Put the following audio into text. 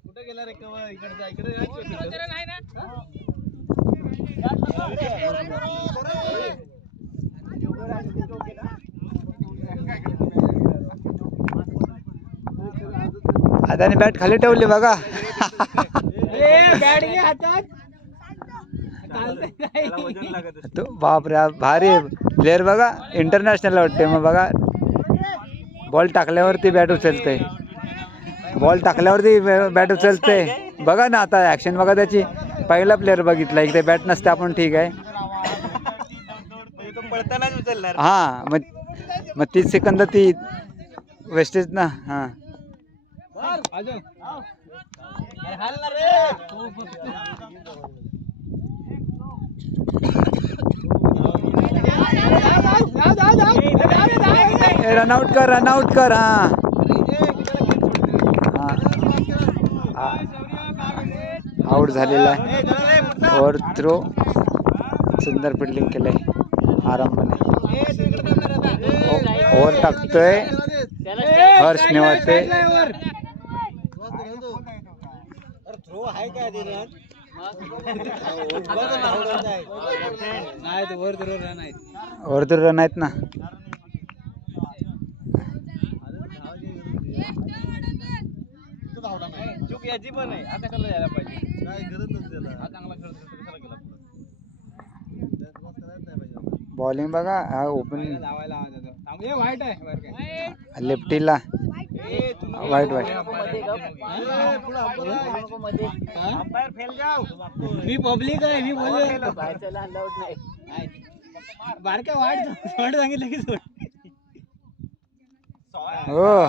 कुठे गेला रे कवर इकडे इकडे हाताने बॅट खाली ठेवली बघा. बॅट घे हातात. तो बापरे भारी प्लेअर बघा इंटरनॅशनल वाटते मग बघा. बॉल टाकल्यावरती बॅट उचलते बॉल टाकल्यावरती बॅट उचलते बघा ना आता ॲक्शन बघा त्याची. पहिला प्लेअर बघितला इकडे बॅट नसते आपण ठीक आहे. हां मग मग तीस सेकंद ती वेस्टेज ना हां. रनआउट कर रनआउट कर हां. आउट झालेला आहे. ओव्हर थ्रो सुंदर फिल्डिंग केलंय. आरामपणे ओव्हर टाकतोय. हर्ष निवाते थ्रो आहे काय नाही तो वर रन आहे ओव्हर थ्रो रन आहेत ना. चूक याची पण आहे. आता कसा यायला पाहिजे? काय गरज नसते त्याला. हा चांगला खेळतो तर कशाला गेला बॉलिंग बघा हा ओपन लावायला वाईट आहे. लेफ्टीला वाईट वाईट. मी पब्लिक आहे मी बोल बारक्या वाईट वाईट सांगितलं की हो.